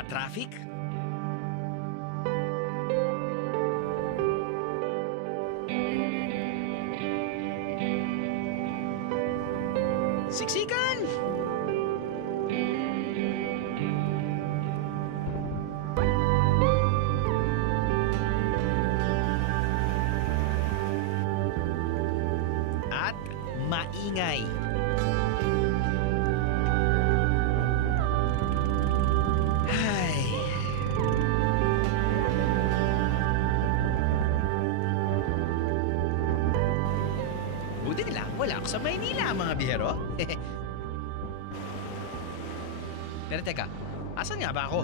matraffic? Siksikan! At maingay. Ay. Buti na lang, wala ako sa Maynila, mga bihero. Pero teka, asan nga ba ako?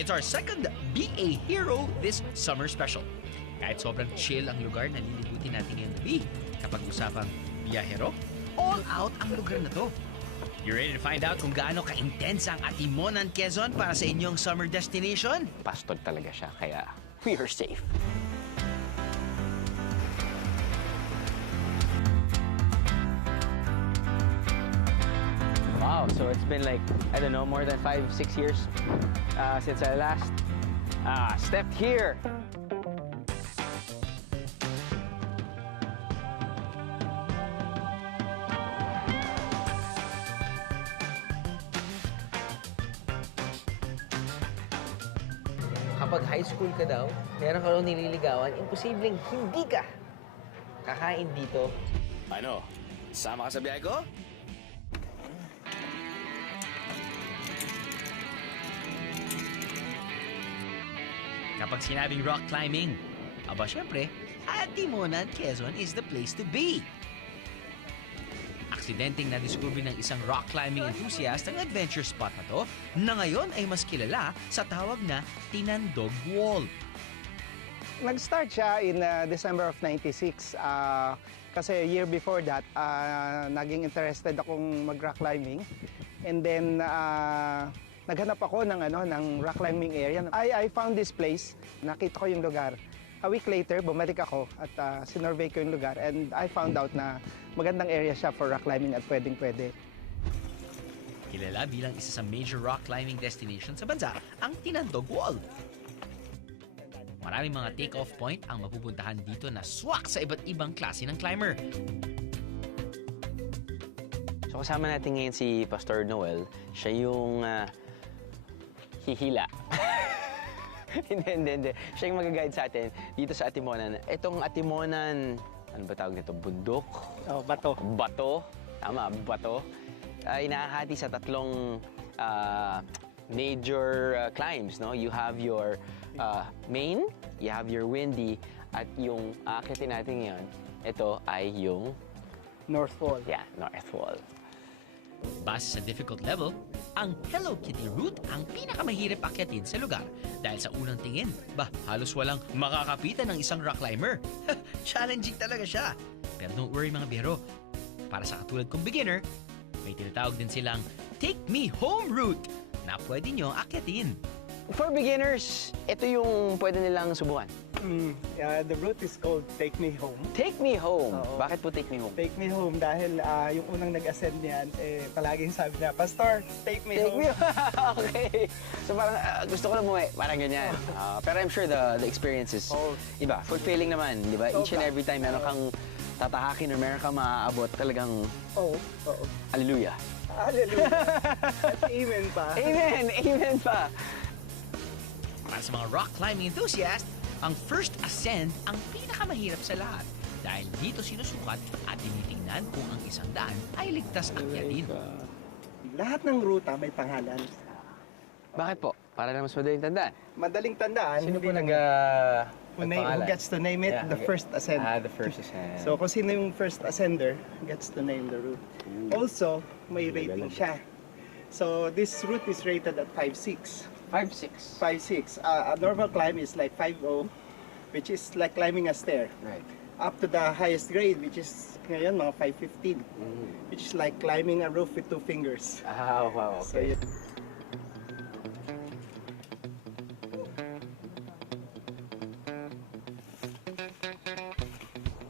It's our second Be a Hero this summer special. Kahit sobrang chill ang lugar na lilibutin natin ngayong gabi, kapag usapang biyahero, all out ang lugar na to. You ready to find out kung gaano ka-intense ang Atimonan, Quezon para sa inyong summer destination? Pastor talaga siya, kaya we are safe. Wow, so it's been like, I don't know, more than 5-6 years since I last stepped here. Kapag high school ka daw, meron ka raw nililigawan, imposibleng hindi ka kakain dito. Ano? Sama ka sa biyahe ko? Kapag sinabing rock climbing, aba syempre, Atimonan, Quezon is the place to be. Aksidenteng nadiskubre ng isang rock climbing enthusiast ang adventure spot na to na ngayon ay mas kilala sa tawag na Tinandog Wall. Nag-start siya in December of 96. Kasi year before that, naging interested akong mag-rock climbing. And then, naghanap ako ng rock climbing area. I found this place. Nakita ko yung lugar. A week later, bumalik ako at sinurvey ko yung lugar. And I found out na magandang area siya for rock climbing at pwedeng-pwede. Kilala bilang isa sa major rock climbing destination sa bansa, ang Tinandog Wall. Maraming mga take-off point ang mapupuntahan dito na swak sa iba't ibang klase ng climber. So kasama natin ngayon si Pastor Noel. Siya yung hihila. Hindi. Siya yung mag-guide sa atin dito sa Atimonan. Itong Atimonan, ano ba tawag nito? Bundok? Oh, bato. Bato. Tama, bato. Inahati sa tatlong major climbs, no? You have your main, you have your windy, at yung aakitin natin ngayon, ito ay yung North Wall. yeah, North Wall. Base sa difficult level, ang Hello Kitty route ang pinakamahirap akyatin sa lugar dahil sa unang tingin, halos walang makakapitan ng isang rock climber. Challenging talaga siya. Pero don't worry mga biyero, para sa katulad kong beginner, may tinatawag din silang Take Me Home route na pwede nyo akyatin. For beginners, ito yung pwede nilang subukan. The route is called Take Me Home. Take Me Home. Oo. Bakit po Take Me Home? Take Me Home dahil yung unang nag-ascend niyan, palaging sabi niya, Pastor, take me Take home. Me Okay. So parang gusto ko lang umuwi. Parang ganyan. Pero I'm sure the experience is iba. Fulfilling naman, di ba? Each and every time meron kang tatahakin or meron kang maaabot, talagang Oo. hallelujah. Hallelujah. At amen pa. Amen! Amen pa! Para sa mga rock climbing enthusiast, ang first ascend ang pinakamahirap sa lahat dahil dito sinusukat at tinitingnan kung ang isang daan ay ligtas akyatin. Lahat ng ruta may pangalan. Bakit po? Para na mas madaling tandaan. Madaling tandaan. Sino po hindi nag-pangalan? who gets to name it, the first ascent. The first ascent. So kung sino yung first ascender, gets to name the route. Also, may rating siya. So this route is rated at 5.6. 5'6". 5.6. A normal climb is like 5.0, which is like climbing a stair. Right. Up to the highest grade, which is ngayon mga 5.15, which is like climbing a roof with 2 fingers. Wow. So,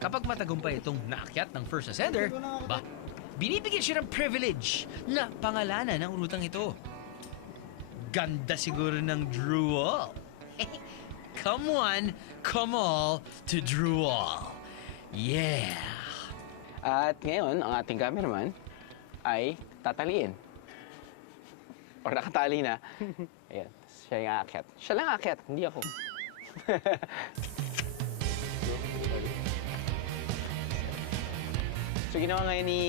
Okay. Kapag matagumpay itong naakyat ng first ascender, binibigyan siya ng privilege na pangalanan ng rutang ito. Ganda siguro ng Druol. Come one, come all to Druol. Yeah! At ngayon, ang ating cameraman ay tataliin. O nakatali na. Ayan, siya yung aakyat. Siya lang aakyat, hindi ako. So ginawa ngayon ni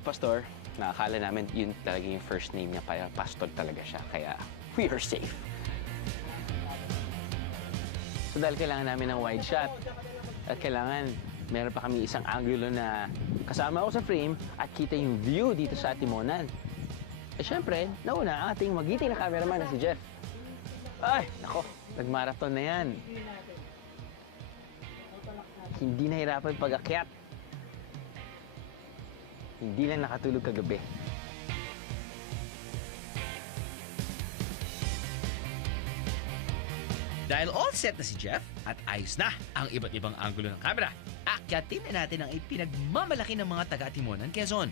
Pastor, na akala namin yun talaga yung first name niya, kaya Pastor talaga siya. Kaya we are safe. So dahil kailangan namin ng wide shot, at kailangan meron pa kami isang angulo na kasama ako sa frame at kita yung view dito sa Timonan. Eh syempre, nauna ang ating magiting na cameraman na si Jeff. Ay, nako, nagmarathon na yan. Hindi nahirapan pag-akyat. Hindi lang nakatulog kagabi. Dahil all set na si Jeff at ayos na ang iba't ibang angulo ng camera, akyatin na natin ang ipinagmamalaki ng mga taga-Timonan, Quezon.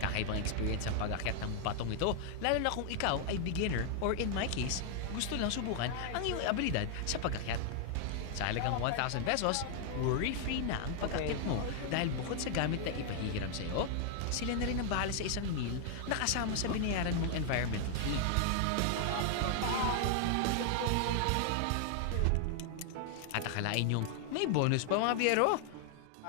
Kakaibang experience ang pag-akyat ng batong ito, lalo na kung ikaw ay beginner or in my case, gusto lang subukan ang iyong abilidad sa pag-akyat. Sa halagang 1,000 pesos, worry-free na ang pag-akyat mo dahil bukod sa gamit na ipahihiram sa iyo, sila na rin ang bahala sa isang meal na kasama sa binayaran mong environmental fee. At akalain niyong may bonus pa mga biyero.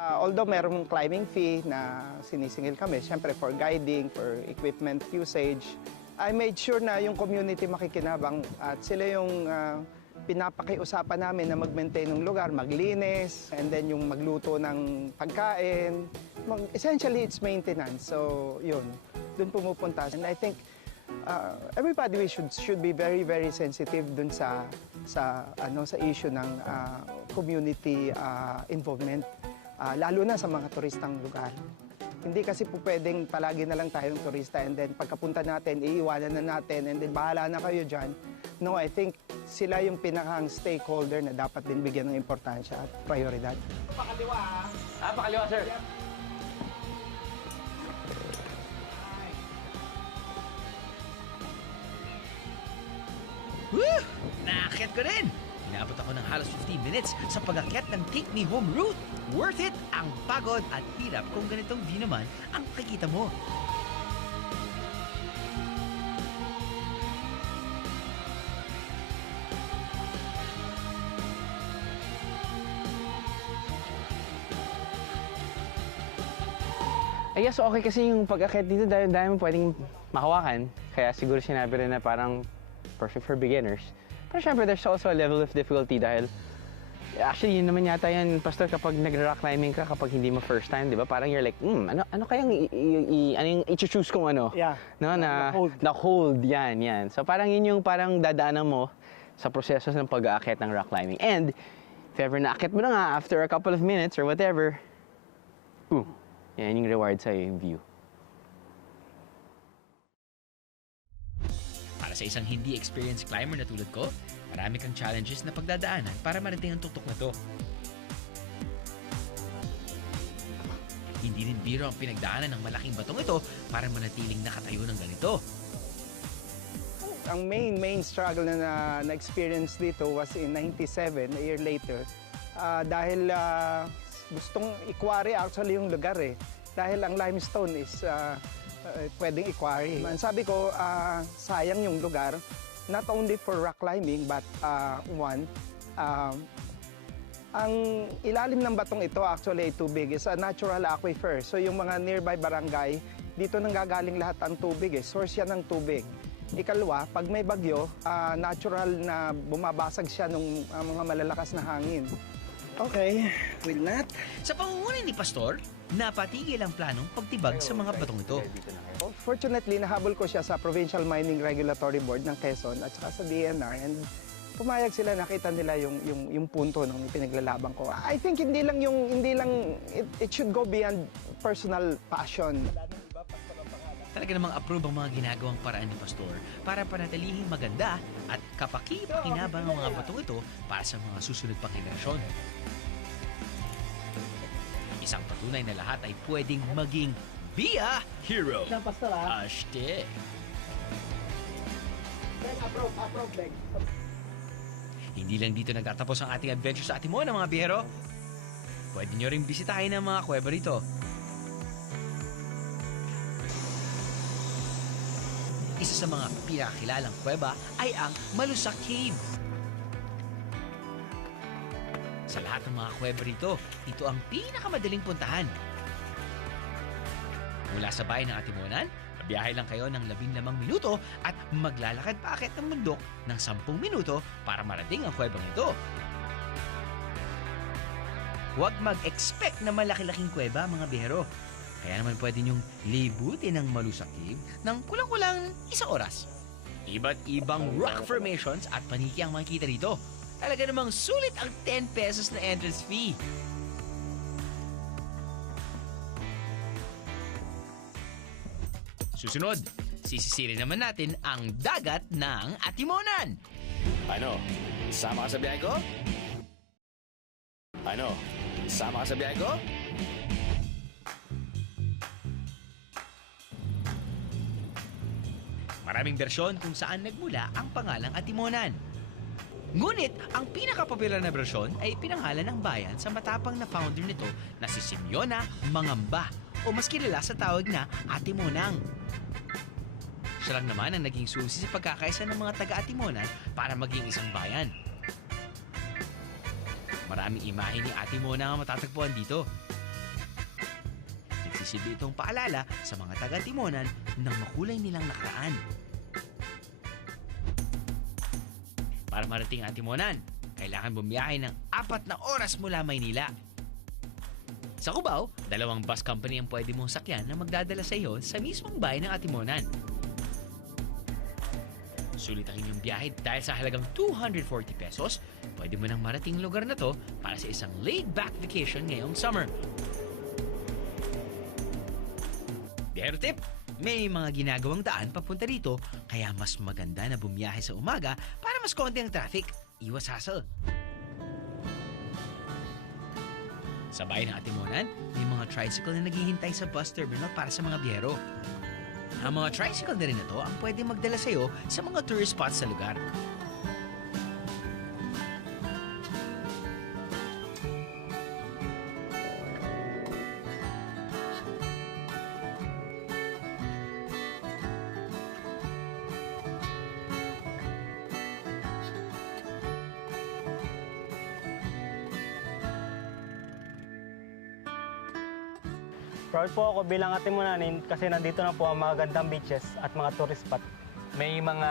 Although merong climbing fee na sinisingil kami, syempre for guiding, for equipment usage, I made sure na yung community makikinabang at sila yung pinapakiusapan namin na mag-maintain ng lugar, maglinis, and then yung magluto ng pagkain. Essentially, it's maintenance. So, yun. Doon pumupunta. And I think everybody should be very, very sensitive dun sa issue ng community involvement. Lalo na sa mga turistang lugar. Hindi kasi po pwedeng palagi na lang tayong turista and then pagkapunta natin, iiwanan na natin and then bahala na kayo dyan. No, I think sila yung pinakang stakeholder na dapat din bigyan ng importansya at prioridad. Pakaliwa, ha? Pakaliwa, sir. Woo! Naakyat ko rin! Inabot ako ng halos 15 minutes sa pag-akyat ng Take Me Home route. Worth it ang pagod at hirap kung ganitong view naman ang makikita mo. I guess okay kasi yung pag-akyat dito dahil mo pwedeng makawakan. Kaya siguro sinabi rin na parang perfect for beginners. Pero syempre, there's also a level of difficulty dahil actually, yun naman yata yan, Pastor, kapag nag-rock climbing ka, kapag hindi mo first time, di ba? Parang you're like, ano kayang ano yung i-choose kong ano? Yeah. No, na-hold, yan. So parang yun yung parang dadaanan mo sa proseso ng pag-aakyat ng rock climbing. And if ever naakyat mo na nga after a couple of minutes or whatever, yan yung reward sa'yo, yung view. Para sa isang hindi experienced climber na tulad ko, marami kang challenges na pagdadaanan para marating ang tuktok na to. Hindi din biro ang pinagdaanan ng malaking batong ito para manatiling nakatayo ng ganito. Ang main struggle na na-experience dito was in 97, a year later. Dahil gustong i-quarry actually yung lugar eh. Dahil ang limestone is pwedeng i-quarry. Sabi ko, sayang yung lugar, not only for rock climbing, but ang ilalim ng batong ito actually ay tubig is a natural aquifer. So yung mga nearby barangay, dito nanggagaling lahat ang tubig eh. Source yan ng tubig. Ikalwa, pag may bagyo, natural na bumabasag siya ng mga malalakas na hangin. Okay, with that. Sa pangunguna ni Pastor, napatigil ang planong pagtibag sa mga batong ito. Fortunately, nahabol ko siya sa Provincial Mining Regulatory Board ng Quezon at saka sa DNR and pumayag sila, nakita nila yung punto ng pinaglalaban ko. I think it should go beyond personal passion. Talaga namang approve ang mga ginagawang paraan ni Pastor para panatilihing maganda at kapaki-pakinabang ang mga batong ito para sa mga susunod pang henerasyon. Isang patunay na lahat ay pwedeng maging be a hero. Pastor, Ashte. Hindi lang dito nagtatapos ang ating adventure sa Atimona, mga biyero. Pwede nyo rin bisitahin ang mga kuweba rito. Isa sa mga pinakakilalang kuweba ay ang Malusak Cave. Sa lahat ng mga kuweba rito, ito ang pinakamadaling puntahan. Mula sa bayan ng Atimonan, biyahe lang kayo ng 15 minuto at maglalakad paakyat ng bundok ng 10 minuto para marating ang kuwebang ito. Huwag mag-expect na malaki-laking kuweba, mga biyero. Kaya naman pwede niyong libutin ang Malusak Cave ng kulang-kulang 1 oras. Iba't ibang rock formations at paniki ang makikita dito. Talaga namang sulit ang 10 pesos na entrance fee. Susunod, sisisirin naman natin ang dagat ng Atimonan. Ano? Sama ka sa biyahe ko? Ano? Sama ka sa biyahe ko? Maraming bersyon kung saan nagmula ang pangalang Atimonan. Ngunit, ang pinakapopular na bersyon ay pinangalan ng bayan sa matapang na founder nito na si Simeona Mangamba o mas kilala sa tawag na Atimonang. Siya lang naman ang naging susi sa pagkakaisa ng mga taga-Atimonan para maging isang bayan. Maraming imahe ni Atimona ang matatagpuan dito. Nagsisilbi itong paalala sa mga taga-Atimonan ng makulay nilang nakaraan. Para marating ang Atimonan, kailangan bumiyahe ng 4 na oras mula Maynila. Sa Cubao, 2 bus company ang pwede mong sakyan na magdadala sa iyo sa mismong bayan ng Atimonan. Sulit ang inyong biyahe dahil sa halagang 240 pesos, pwede mo nang marating lugar na to para sa isang laid-back vacation ngayong summer. Pero tip, may mga ginagawang daan papunta dito, kaya mas maganda na bumiyahe sa umaga para mas konti ang traffic. Iwas hassle. Sa bayan ng Atimonan, may mga tricycle na naghihintay sa bus terminal para sa mga biyero. Ang mga tricycle na rin na to ang pwede magdala sa iyo sa mga tourist spots sa lugar. Proud po ako bilang Atimonanin kasi nandito na po ang mga gandang beaches at mga tourist spot. May mga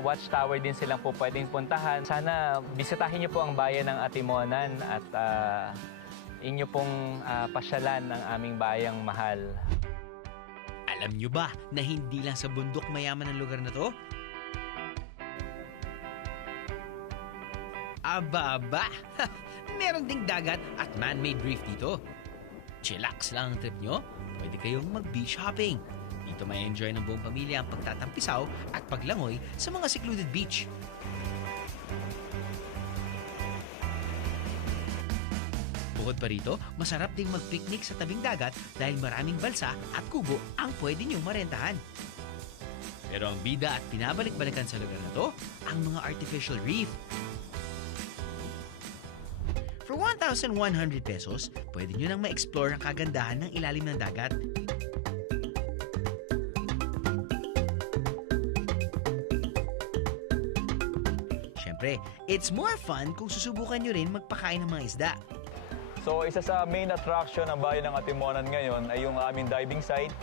watchtower din silang po pwedeng puntahan. Sana bisitahin niyo po ang bayan ng Atimonan at inyo pong pasyalan ang aming bayang mahal. Alam nyo ba na hindi lang sa bundok mayaman ang lugar na to? Aba! Meron ding dagat at man-made reef dito. Chillax lang ang trip nyo, pwede kayong mag-beach hopping. Dito may enjoy ng buong pamilya ang pagtatampisaw at paglangoy sa mga secluded beach. Bukod pa rito, masarap ding mag-picnic sa tabing dagat dahil maraming balsa at kubo ang pwede nyo marentahan. Pero ang bida at pinabalik-balikan sa lugar na to, ang mga artificial reef. For 1,100 pesos, pwede nyo nang ma-explore ang kagandahan ng ilalim ng dagat. Siyempre, it's more fun kung susubukan nyo rin magpakain ng mga isda. So isa sa main attraction ng bayan ng Atimonan ngayon ay yung aming diving site,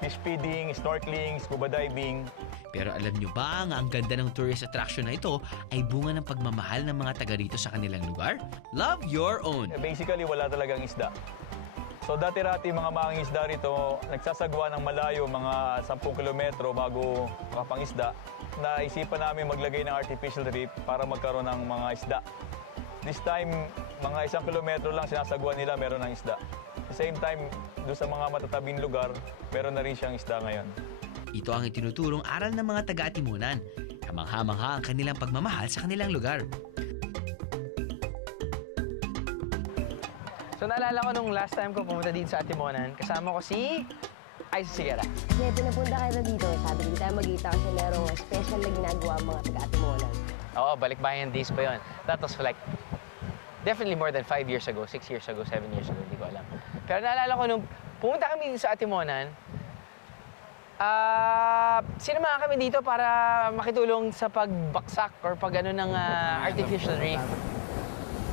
fish feeding, snorkeling, scuba diving. Pero alam nyo ba nga ang ganda ng tourist attraction na ito ay bunga ng pagmamahal ng mga taga rito sa kanilang lugar? Love your own! Basically wala talagang isda. So dati-rati mga mangingisda rito, nagsasagwa ng malayo mga 10 kilometro bago makapangisda. Naisipan namin maglagay ng artificial reef para magkaroon ng mga isda. This time, mga 1 kilometro lang sinasagwa nila meron ng isda. At the same time, doon sa mga matatabing lugar, meron na rin siyang isda ngayon. Ito ang itinuturong aral ng mga taga-Atimunan. Kamangha-mangha ang kanilang pagmamahal sa kanilang lugar. So naalala ko nung last time ko pumunta dito sa Atimonan, kasama ko si Aiza Sigara. Kaya pinapunta kayo na dito, sabi hindi tayo magkita kasi merong special na ginagawa ang mga taga-Atimonan. Oo, balikbayan days pa yun. That was like, definitely more than 5 years ago, 6 years ago, 7 years ago, hindi ko alam. Pero naalala ko nung pumunta kami dito sa Atimonan, sinamahan kami dito para makitulong sa pagbaksak or pag ano ng artificial reef.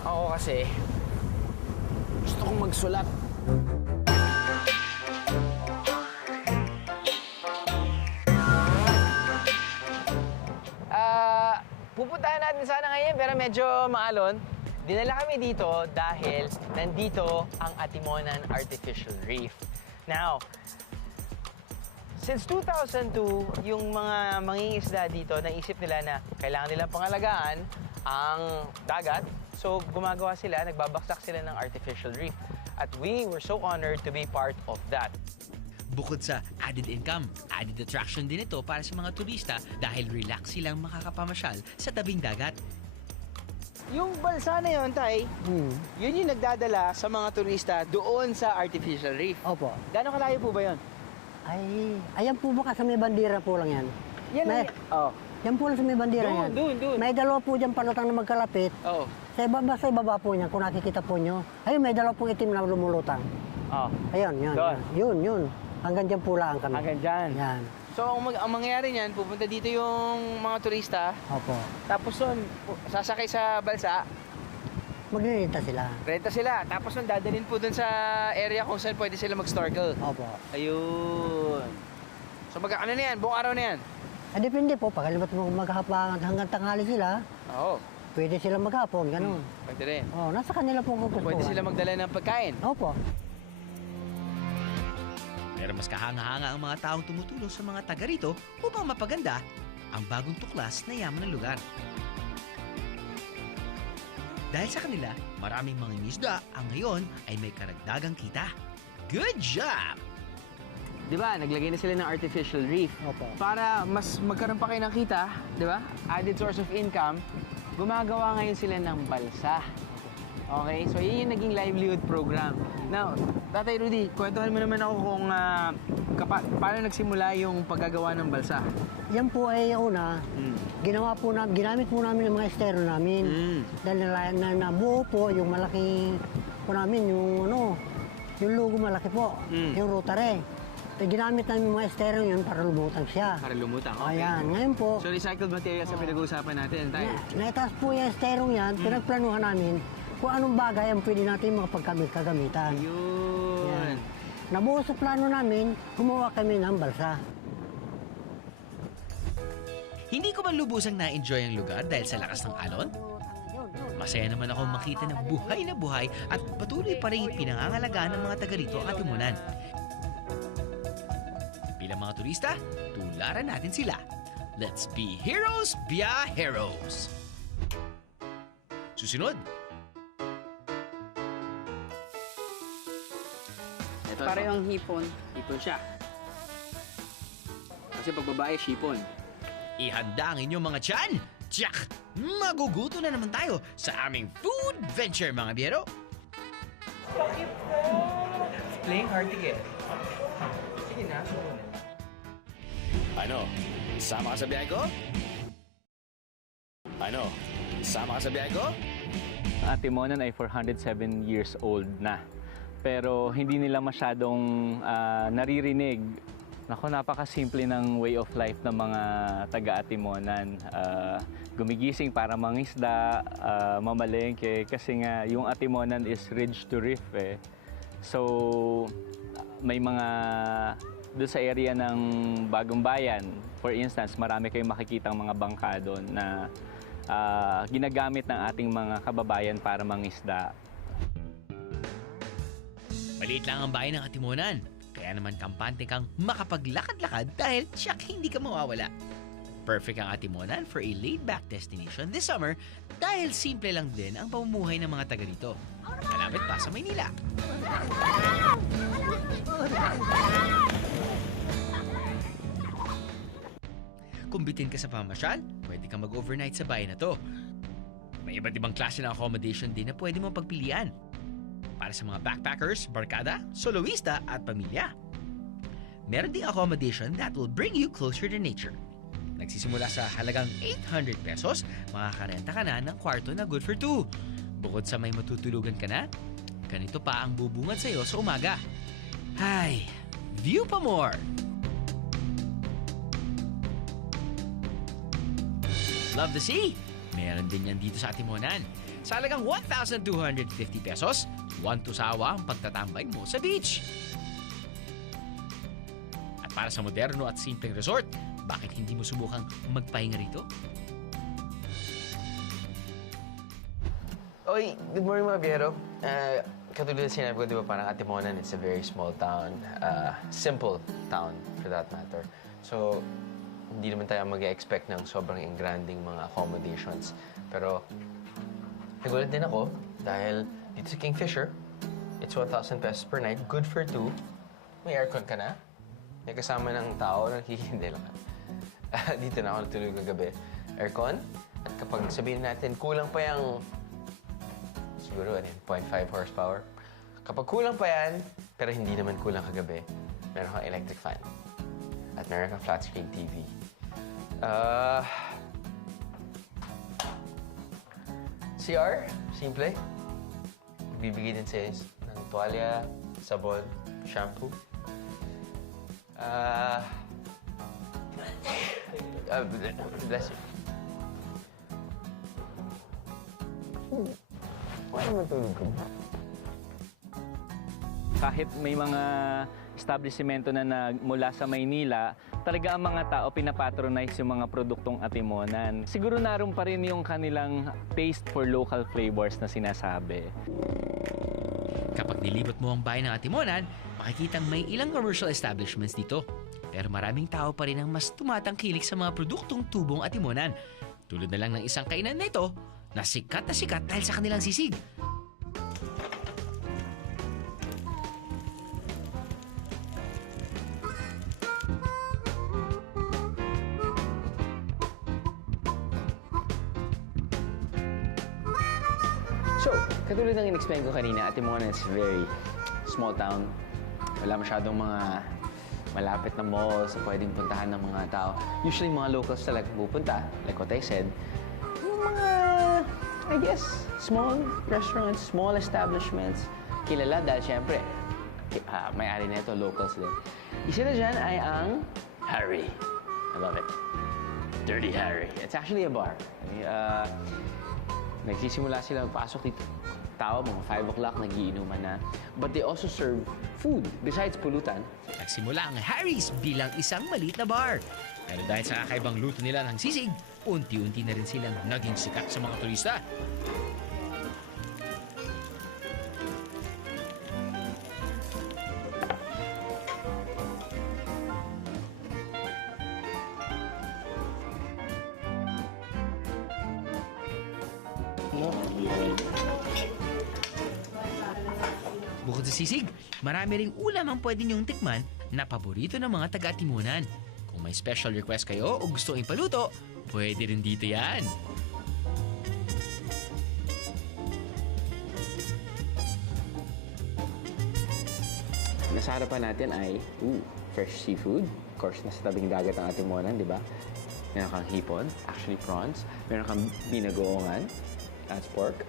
Ako kasi, gusto kong magsulat. Pupuntahan natin sana ngayon pero medyo maalon. Dinala kami dito dahil nandito ang Atimonan Artificial Reef. Now, since 2002, yung mga mangingisda dito, naisip nila na kailangan nilang pangalagaan ang dagat. So, gumagawa sila, nagbabaksak sila ng artificial reef. At we were so honored to be part of that. Bukod sa added income, added attraction din ito para sa mga turista dahil relax silang makakapamasyal sa tabing dagat. Yung balsa na yun, Tay, yun yung nagdadala sa mga turista doon sa artificial reef. Opo. Gano'ng kalayo po ba yun? Ay, ayan po baka sa may bandera po lang yan. Yan May, Oh. yan po lang sa may bandera yan. Doon. May dalawa po dyan palutang na magkalapit. Oh. Sa ibaba po niyan, kung nakikita po nyo. Ayun, may dalawa pong itim na lumulutang. Oh. Ayun, yun. Doon. Yun. Hanggang dyan po lang kami. Hanggang dyan. Yan. So, ang mangyayari niyan, pupunta dito yung mga turista, Opo. tapos nun, sasakay sa balsa, Magninita sila. renta sila, tapos nun, dadalhin po dun sa area kung saan pwede sila mag-snorkel. Opo. Ayun. So, ano na yan? Buong araw na yan? Depende po. Pagkalibat mo maghapon hanggang tanghali sila, Oo. pwede sila maghapon, ganun. Pwede rin. Oh, nasa kanila po kung gusto. Pwede sila magdala ng pagkain. Opo. Pero mas kahanga-hanga ang mga taong tumutulong sa mga taga rito upang mapaganda ang bagong tuklas na yaman ng lugar. Dahil sa kanila, maraming mga isda ang ngayon ay may karagdagang kita. Good job! Di ba? Naglagay na sila ng artificial reef. Opo. Para mas magkaroon pa kayo ng kita, di ba? Added source of income, gumagawa ngayon sila ng balsa. Okay? So, yun yung naging livelihood program. Now, Tatay Rudy, kwentuhan mo naman ako kung paano nagsimula yung paggagawa ng balsa. Yan po ay una, ginamit po namin ang mga estero namin. Dahil nabuo po yung malaking po namin, yung logo malaki po, yung rotary. Ginamit namin yung mga estero yun para lumutang siya. Para lumutang, okay. Ayan, ngayon po, So, recycled materials ang pinag-uusapan natin, Tay. naitaas po yung esterong yan, pinagplanuhan namin kung anong bagay ang pwede natin kagamitan. Yun. Yan. Nabuo sa plano namin, gumawa kami ng balsa. Hindi ko man lubusang na-enjoy ang lugar dahil sa lakas ng alon? Masaya naman ako makita ng buhay na buhay at patuloy pa rin pinangangalagaan ng mga taga rito ang Atimunan. Bilang mga turista, tularan natin sila. Let's be heroes, heroes! Susunod, Parehong hipon. Hipon siya. Kasi pag babae, shipon. ihanda ang inyong mga tiyan. Tiyak! Maguguto na naman tayo sa aming food venture, mga biyero. Playing hard to get. Sige na. Ano? Sama ka sa biyahe ko? Ano? Sama ka sa biyahe ko? Atimonan ay 407 years old na. Pero hindi nila masyadong naririnig. Naku, napakasimple ng way of life ng mga taga-Atimonan. Gumigising para mangisda, mamalengke, kasi nga yung Atimonan is ridge to reef eh. So, may mga doon sa area ng Bagong Bayan, for instance, marami kayong makikitang mga bangka doon na ginagamit ng ating mga kababayan para mangisda. Maliit lang ang bayan ng Atimonan. Kaya naman kampante kang makapaglakad-lakad dahil tiyak hindi ka mawawala. Perfect ang Atimonan for a laid-back destination this summer dahil simple lang din ang pamumuhay ng mga taga rito. Malapit pa sa Maynila. Kung bitin ka sa pamasyal, pwede kang mag-overnight sa bahay na to. May iba't ibang klase ng accommodation din na pwede mong pagpilian. Para sa mga backpackers, barkada, soloista at pamilya. Meron ding accommodation that will bring you closer to nature. Nagsisimula sa halagang 800 pesos, makakarenta ka na ng kwarto na good for 2. Bukod sa may matutulugan ka na, ganito pa ang bubungad sa'yo sa umaga. Hay, view pa more! Love the sea? Meron din yan dito sa Atimonan. Sa halagang 1,250 pesos, 1 tusawa ang pagtatambay mo sa beach. At para sa moderno at simpleng resort, bakit hindi mo subukang magpahinga rito? Oy, good morning mga biyero. Katulad na sinabi ko, di ba, parang Atimonan, it's a very small town. Simple town, for that matter. So, hindi naman tayo mag-expect ng sobrang engranding mga accommodations. Pero, nagulat din ako dahil dito sa Kingfisher, it's 1,000 pesos per night, good for 2. May aircon ka na. May kasama ng tao, hindi lang. Dito na ako natulog kagabi. Aircon. At kapag sabihin natin, kulang pa yung siguro 0.5 horsepower. Kapag kulang pa yan, pero hindi naman kulang kagabi, meron kang electric fan. At meron kang flat screen TV. CR, simple. Bibigay din sa'yo ng tuwalya, sabon, shampoo. Bless you. Why naman tulog ka? Kahit may mga establishmento na mula sa Maynila, talaga ang mga tao pinapatronize yung mga produktong Atimonan. Siguro naroon pa rin yung kanilang taste for local flavors na sinasabi. Kapag nilibot mo ang bayan ng Atimonan, makikitang may ilang commercial establishments dito. Pero maraming tao pa rin ang mas tumatangkilik sa mga produktong tubong Atimonan. Tulad na lang ng isang kainan na ito na sikat dahil sa kanilang sisig. So, katulad ng in-explain ko kanina, Atimonan is very small town. Wala masyadong mga malapit na malls na pwedeng puntahan ng mga tao. Usually, mga locals talaga pupunta, like what I said, yung mga, I guess, small restaurants, small establishments. Kilala dahil syempre, may-ari na ito, locals din. Isa na dyan ay ang Harry. I love it. Dirty Harry. It's actually a bar. Nagsisimula sila magpasok dito. Tao, mga 5 o'clock, nagiinuman na. But they also serve food besides pulutan. Nagsimula ang Harry's bilang isang maliit na bar. Pero dahil sa kakaibang luto nila ng sisig, unti-unti na rin silang naging sikat sa mga turista. Bukod sa sisig, marami ring ulam ang pwede niyong tikman na paborito ng mga taga-Atimonan. Kung may special request kayo o gusto ipaluto, pwede rin dito yan. Nasa harapan natin ay fresh seafood. Of course, nasa tabing dagat ang Atimonan, di ba? Meron kang hipon, actually prawns. Meron kang binagoongan, that's pork.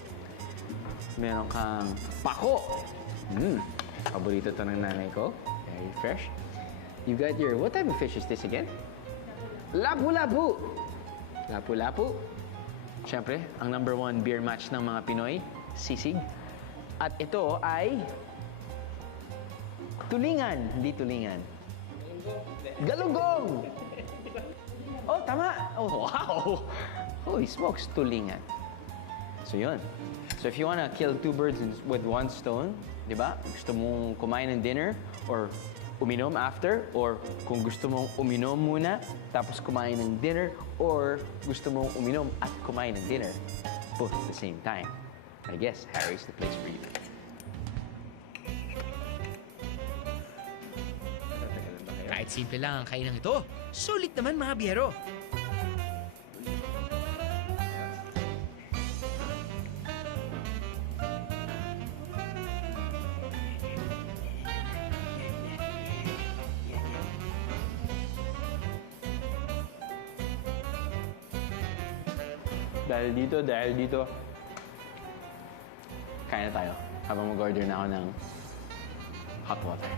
Meron kang pako. Paborito to ng nanay ko. Very fresh. You got your, what type of fish is this again? Lapu-lapu! Lapu-lapu. Siyempre, ang #1 beer match ng mga Pinoy, sisig. At ito ay tulingan, hindi tulingan. Galunggong! Oh, tama! Oh, wow! Holy smokes, tulingan. So yun. So if you wanna kill 2 birds with 1 stone, di ba? Gusto mong kumain ng dinner or uminom after, or kung gusto mong uminom muna tapos kumain ng dinner, or gusto mong uminom at kumain ng dinner both at the same time, I guess Harry's the place for you. Kahit simple lang ang kainan ito, sulit naman mga biyero. Dahil dito. Kain na tayo. Habang mag-order na ako ng hot water.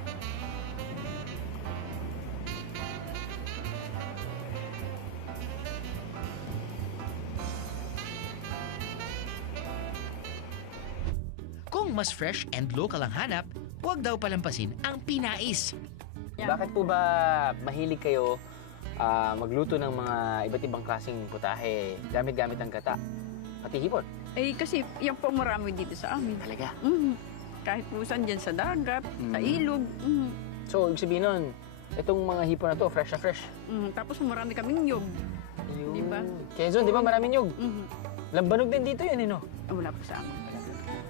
Kung mas fresh and local ang hanap, huwag daw palampasin ang pinais. Bakit po ba mahilig kayo magluto ng mga iba't ibang klaseng putahe gamit-gamit ang gata? Pati hipon. Eh, kasi yan po marami dito sa amin. Talaga? Kahit po saan dyan sa dagat, sa ilog. So, ibig sabihin nun, itong mga hipon na to, fresh na fresh. Tapos marami kaming nyog. Di ba? Quezon, di ba maraming nyog? Lambanog din dito yun, no? Wala po sa amin.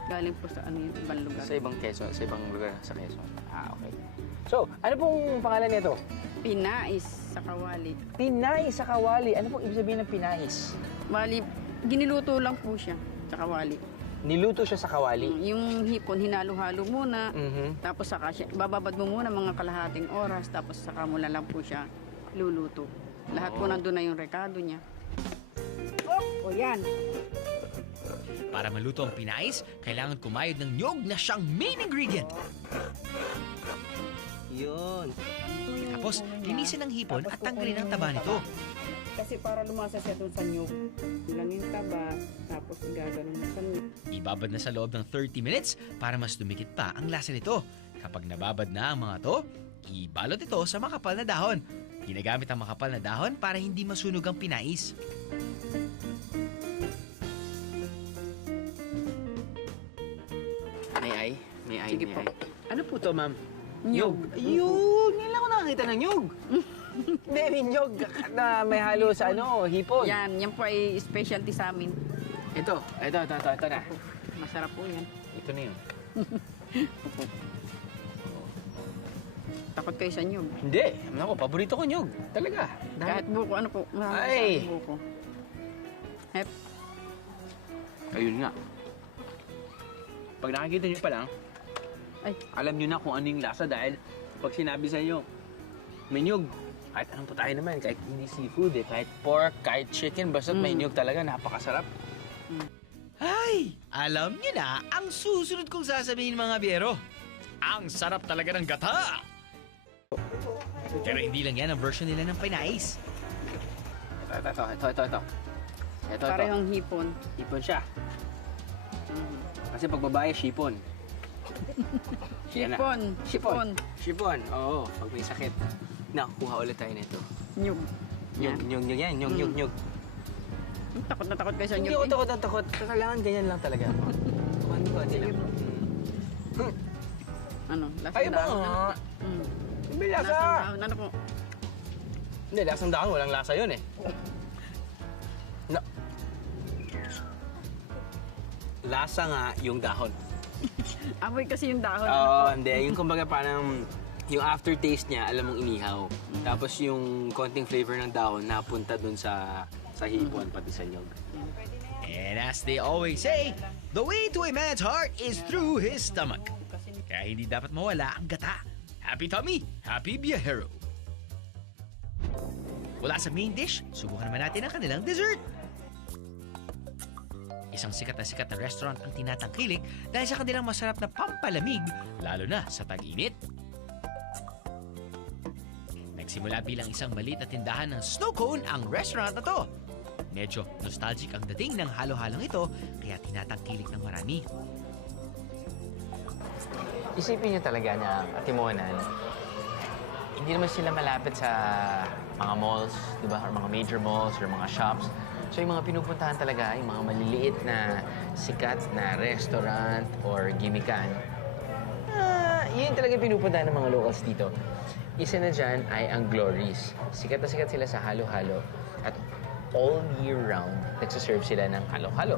Galing po sa ibang lugar. Sa ibang Quezon, sa ibang lugar sa Quezon. Okay. So, ano pong pangalan nito? Pinais sa kawali. Pinais sa kawali. Ano pong ibig sabihin ng pinais? Bali, giniluto lang po siya sa kawali. Niluto siya sa kawali? Yung hipon, hinalo-halo muna. Tapos saka siya, bababad mo muna mga kalahating oras. Tapos saka mo lang po siya luluto. Lahat po nandun na yung rekado niya. O yan. Para maluto ang pinais, kailangan kumayod ng nyog na siyang main ingredient. Yun. Tapos, linisin ang hipon at tanggalin ang taba nito. Kasi para lumasa siya doon sa nyug. Lang yung taba, tapos gaganon mo sa nyug. Ibabad na sa loob ng 30 minutes para mas dumikit pa ang lasa nito. Kapag nababad na ang mga to, ibalot ito sa makapal na dahon. Ginagamit ang makapal na dahon para hindi masunog ang pinais. May ay. Sige po. Ano po to, ma'am? Nyug. Ayun! Ngayon lang ako nakakita ng nyug. May nyug na may halo sa hipon. Yan po ay specialty sa amin. Ito na. Masarap po yan. Ito na yun. Takot kayo sa nyug. Hindi. Ako, paborito ko nyug. Talaga. Kahit buko, ano po? Ay! Buko. Hep. Ayun nga. Pag nakikita nyo pa lang, alam nyo na kung ano yung lasa dahil pag sinabi sa inyo, may nyug. Kahit anong putahe naman, kahit hindi seafood kahit pork, kahit chicken, basta may nyug talaga, napakasarap. Ay! Alam niyo na ang susunod kong sasabihin mga biyero. Ang sarap talaga ng gata! Pero hindi lang yan ang version nila ng pinais. Ito. Parehong hipon. Hipon siya. Kasi pag babae, shipon. Shipon. Oo, pag may sakit. Nakukuha ulit tayo nito. Nyug. Nyug. Takot na takot kayo sa nyug. Hindi ako takot. Kailangan ganyan lang talaga. Kuhan lang. Ano? Lasang Ay, dahon? ba? May lasa. Lasang dahon. Ano po? Hindi, lasang dahon. Walang lasa yun Lasa nga yung dahon. Amoy kasi yung dahon. Oo, hindi. Yung kumbaga parang yung aftertaste niya, alam mong inihaw. Tapos yung konting flavor ng dahon napunta dun sa hipon, pati sa nyog. And as they always say, the way to a man's heart is through his stomach. Kaya hindi dapat mawala ang gata. Happy tummy, happy biyahero. Wala sa main dish, subukan naman natin ang kanilang dessert. Isang sikat na restaurant ang tinatangkilik dahil sa kanilang masarap na pampalamig, lalo na sa tag-init. Nagsimula bilang isang maliit na tindahan ng snow cone ang restaurant na to. Medyo nostalgic ang dating ng halo-halong ito, kaya tinatangkilik ng marami. Isipin niyo talaga na Atimonan, hindi naman sila malapit sa mga malls, di ba? Or mga major malls or mga shops. So yung mga pinupuntahan talaga, yung mga maliliit na sikat na restaurant or gimikan, yun talaga pinupuntahan ng mga locals dito. Isa na dyan ay ang Glories. Sikat na sikat sila sa halo-halo at all year round, nagsaserve sila ng halo-halo.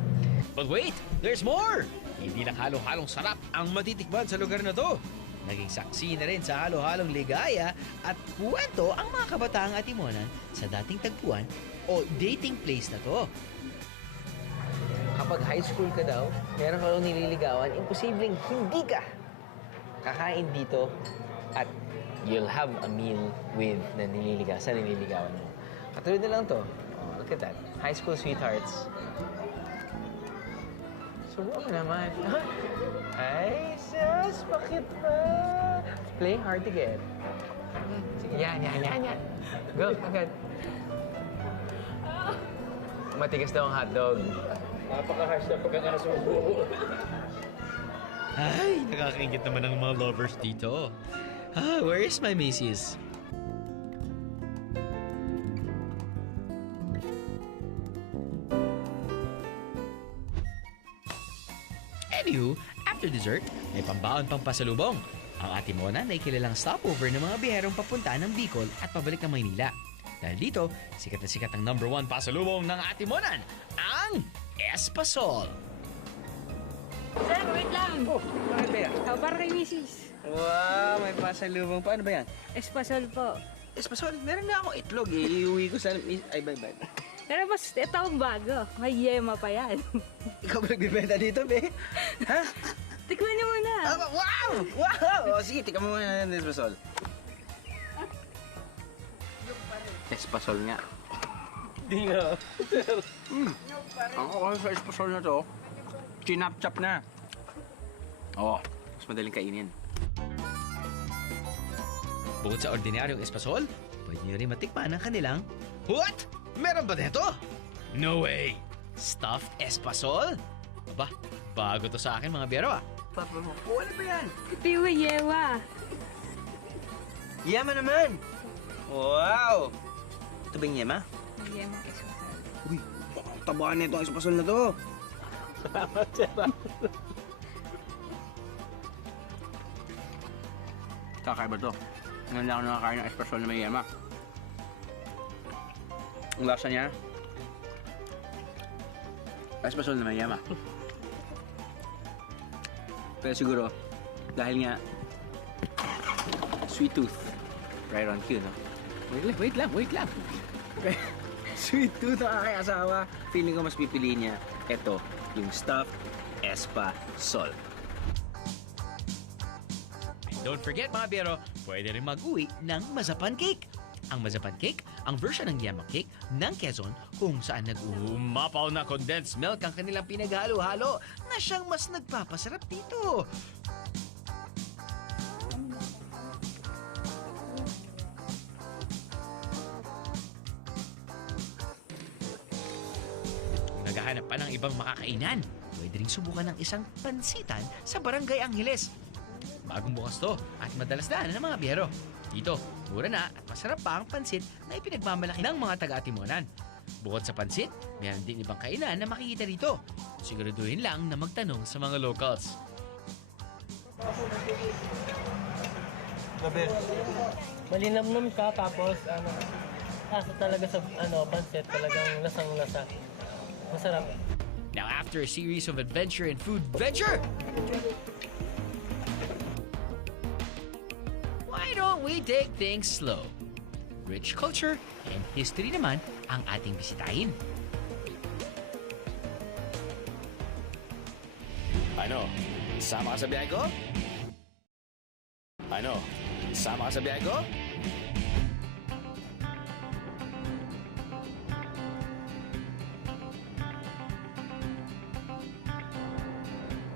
But wait, there's more! Hindi lang halo-halong sarap ang matitikman sa lugar na to. Naging saksi na rin sa halo-halong ligaya at kwento ang mga kabataang Atimonan sa dating tagpuan o dating place na to. Kapag high school ka daw, meron ka daw nililigawan, imposibleng hindi ka kakain dito at you'll have a meal with sa nililigawan mo. Katulad na lang to. Oh, look at that. High school sweethearts. Subo ka naman. Ay, sus, bakit ba? Play hard to get. Sige, yan. Go, agad. Matigas daw ang hotdog. Napaka-harsh na pagkakasubo. Ay, nakakaingit naman ang mga lovers dito. Where is my Macy's? Anywho, after dessert, may pambaon pang pasalubong. Ang Atimonan ay kilalang stopover ng mga biherong papunta ng Bicol at pabalik ng Maynila. Dahil dito, sikat na sikat ang #1 pasalubong ng Atimonan, ang Espasol. Sir, wait lang. Oh, bakit ba yan? Para kay Mrs. Wow, may pasalubong pa. Ano ba yan? Espasol po. Espasol, meron na akong itlog eh. Iuwi ko sa... Ay, bye. Pero mas ito ang bago. May yema pa yan. Ikaw ba nagbibenta dito, be? Ha? Tikman niyo muna. Wow! O, sige, tika mo muna ng Espasol. Espasol nga. Di nga. Ang okay sa Espasol na to, chinap-chap na. Oo, mas madaling kainin. Bukod sa ordinaryong espasol, pwede nyo rin matikman ang kanilang... What? Meron ba nito? No way! Stuffed espasol? Aba, bago to sa akin mga biyero ah. Papa mo, ano ba yan? Ito yung yema. Yema naman! Wow! Ito ba yung yema? Yema espasol. Uy, tabaan na itong espasol na to. Salamat, sir. Kakaiba to. Ngayon lang ako nakakain ng espasol na may yema. Ang lasa niya, espasol na may yema. Pero siguro, dahil nga, sweet tooth, right on cue, no? Wait lang. Sweet tooth ang aking asawa. Feeling ko mas pipiliin niya, ito, yung stuffed espasol. Don't forget mga biyero, pwede rin mag-uwi ng mazapan cake. Ang mazapan cake, ang version ng yema cake ng Quezon kung saan nag-umapaw na condensed milk ang kanilang pinaghalo-halo na siyang mas nagpapasarap dito. Kung naghahanap pa ng ibang makakainan, pwede rin subukan ng isang pansitan sa Barangay Angeles. Bagong bukas to at madalas daanan ng mga biyero. Dito, mura na at masarap pa ang pansit na ipinagmamalaki ng mga taga-Atimonan. Bukod sa pansit, mayroon din ibang kainan na makikita dito. Siguraduhin lang na magtanong sa mga locals. Gabi. Malinamnam ka tapos asa talaga sa pansit talagang lasang-lasa. Masarap. Now after a series of adventure and food venture, why don't we take things slow? Rich culture and history naman ang ating bisitahin. Ano? Sama ka sa biyahe ko? Ano? Sama ka sa biyahe ko?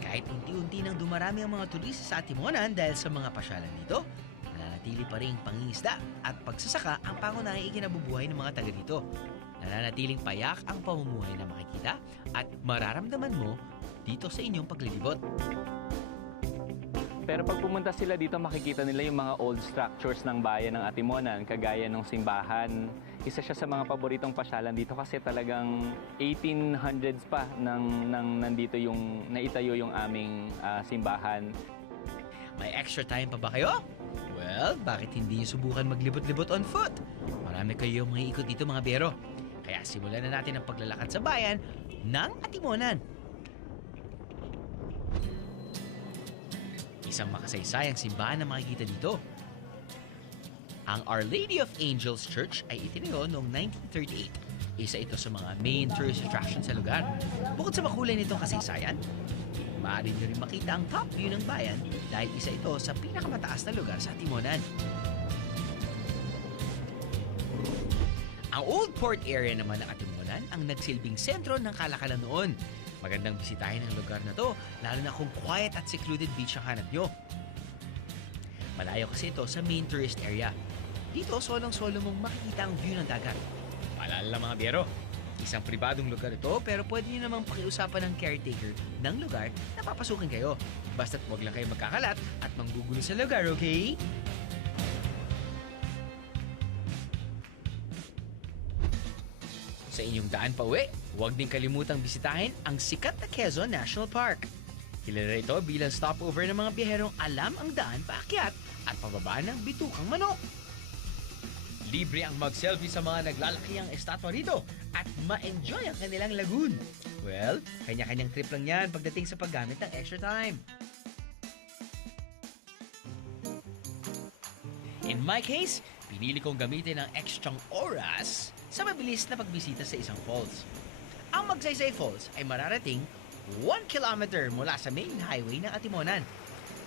Kahit unti-unti nang dumarami ang mga turista sa Atimonan dahil sa mga pasyalan dito, nananatili pa rin pangingisda at pagsasaka ang pangunahing ikinabubuhay ng mga taga dito. Nananatiling payak ang pamumuhay na makikita at mararamdaman mo dito sa inyong paglilibot. Pero pag pumunta sila dito, makikita nila yung mga old structures ng bayan ng Atimonan, kagaya ng simbahan. Isa siya sa mga paboritong pasyalan dito kasi talagang 1800s pa nang nandito yung naitayo yung aming simbahan. May extra time pa ba kayo? Well, bakit hindi niyo subukan maglibot-libot on foot? Marami kayong mga ikot dito mga biyero. Kaya simulan na natin ang paglalakad sa bayan ng Atimonan. Isang makasaysayang simbahan na makikita dito. Ang Our Lady of Angels Church ay itinayo noong 1938. Isa ito sa mga main tourist attractions sa lugar. Bukod sa makulay nitong kasaysayan, maaari nyo rin makita ang top view ng bayan dahil isa ito sa pinakamataas na lugar sa Atimonan. Ang Old Port area naman ng Atimonan ang nagsilbing sentro ng kalakalan noon. Magandang bisitahin ang lugar na to, lalo na kung quiet at secluded beach ang hanap nyo. Malayo kasi ito sa main tourist area. Dito, solong-solo mong makikita ang view ng dagat. Paalala lang mga biyero, isang pribadong lugar ito pero pwede nyo namang pakiusapan ng caretaker ng lugar na papasukin kayo. Basta't huwag lang kayo magkakalat at manggugulo sa lugar, okay? Sa inyong daan pa uwi, huwag din kalimutang bisitahin ang sikat na Quezon National Park. Kilala ito bilang stopover ng mga biyaherong alam ang daan paakyat at pababa ng bitukang manok. Libre ang mag-selfie sa mga naglalaki ang estatwa rito at ma-enjoy ang kanilang lagoon. Well, kanya-kanyang trip lang yan pagdating sa paggamit ng extra time. In my case, pinili kong gamitin ang extrang oras sa mabilis na pagbisita sa isang falls. Ang Magsaysay Falls ay mararating 1 kilometer mula sa main highway ng Atimonan.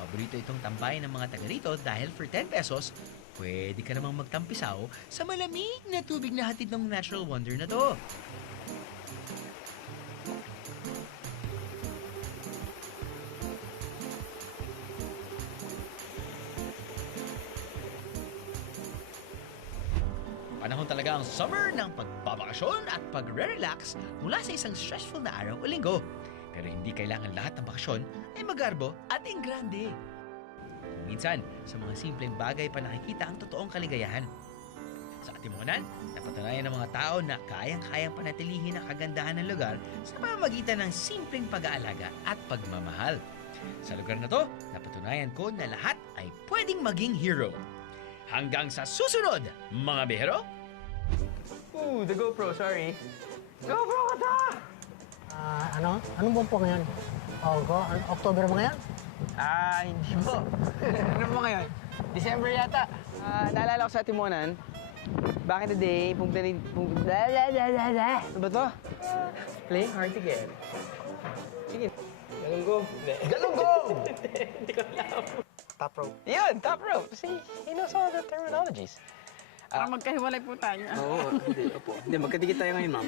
Paborito itong tambayan ng mga taga rito dahil for 10 pesos, pwede ka namang magtampisaw sa malamig na tubig na hatid ng natural wonder na to. Panahon talaga ang summer ng pagbabakasyon at pagre-relax mula sa isang stressful na araw o linggo. Pero hindi kailangan lahat ng bakasyon ay magarbo at engrande. Minsan, sa mga simpleng bagay pa nakikita ang totoong kaligayahan. Sa Atimonan, napatunayan ng mga tao na kayang-kayang panatilihin ang kagandahan ng lugar sa pamamagitan ng simpleng pag-aalaga at pagmamahal. Sa lugar na to, napatunayan ko na lahat ay pwedeng maging hero. Hanggang sa susunod, mga bihero! Ooh, the GoPro, sorry. GoPro ka ta! Anong buwan po ngayon? October ba ngayon? Hindi po. Ano po ngayon? December yata. Naalala ko sa Timonan, back in the day, ano ba to? Playing hard to get. Sige. Galunggong. Galunggong! Hindi ko alam. Top rope. Yun, top rope. See, he knows all the terminologies. Para magkahiwalay po tayo. Oo, hindi. Opo. Hindi, magkadikit tayo ngayon, ma'am.